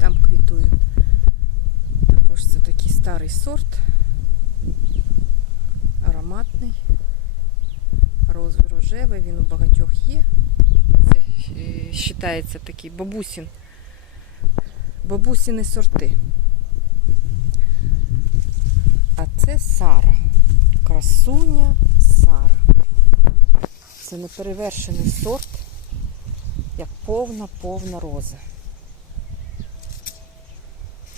там квітують. Також це такий старий сорт. Ароматний. Рожевий, він у багатьох є. Це е, вважається такий бабусін. Бабусіни сорти. А це Сара. Красуня Сара. Це неперевершений сорт, як повна повна роза.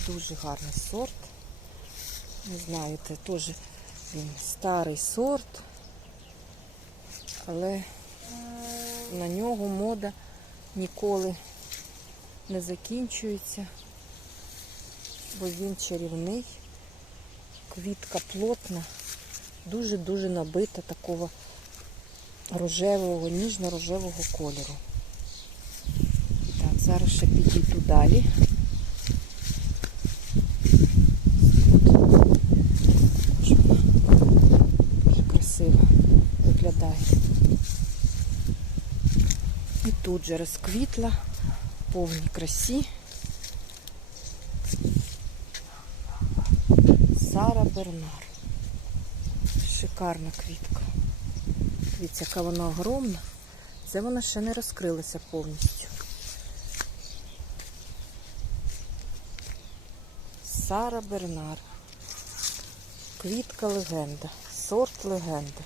Дуже гарний сорт. Не знаю, це теж він старий сорт, але на нього мода ніколи не закінчується, бо він чарівний, квітка плотна, дуже-дуже набита такого рожевого, ніжно-рожевого кольору. Так, зараз ще підійду далі. Щоб вона Дуже красиво виглядає. І тут же розквітла в повній красі. Сара Бернар. Шикарна квітка. Дивіться, яка вона огромна. Це вона ще не розкрилася повністю. Сара Бернар. Квітка легенда. Сорт легенда.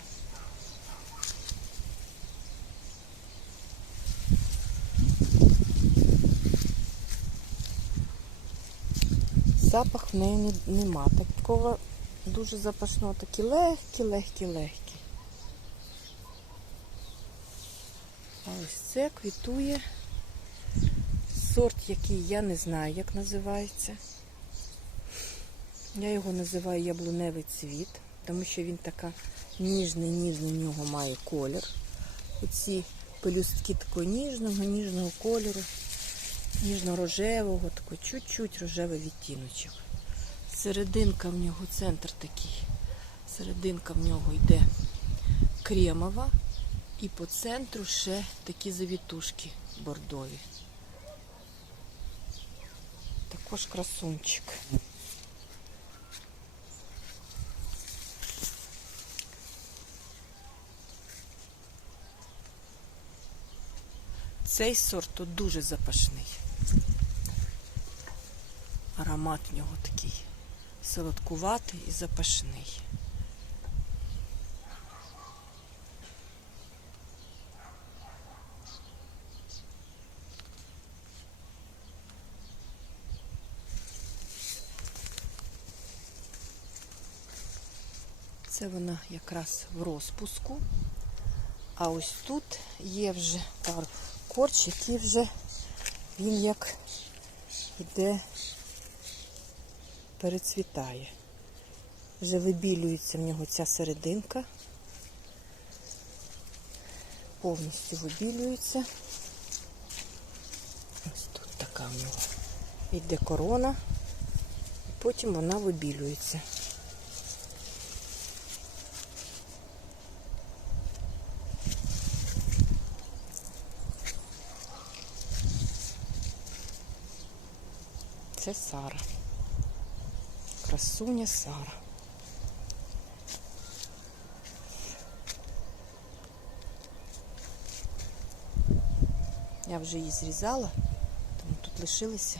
Запах в неї не- нема. Такого дуже запашного, такі легкі, легкі, легкі. А ось це квітує сорт, який я не знаю, як називається. Я його називаю яблуневий цвіт, тому що він така ніжний, ніжний в нього має колір. Оці пелюстки такого ніжного, ніжного кольору, ніжно-рожевого, такий чуть-чуть рожевий відтіночок. Серединка в нього, центр такий. Серединка в нього йде кремова. І по центру ще такі завітушки бордові. Також красунчик. Цей сорт тут дуже запашний. Аромат в нього такий солодкуватий і запашний. Це вона якраз в розпуску. А ось тут є вже корч, який вже він як іде, перецвітає. Вже вибілюється в нього ця серединка. Повністю вибілюється. Ось тут така в нього. Йде корона, потім вона вибілюється. Це Сара. Красуня Сара. Я вже її зрізала, тому тут лишилося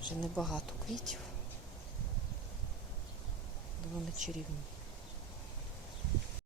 вже небагато квітів. Але Вони чарівні.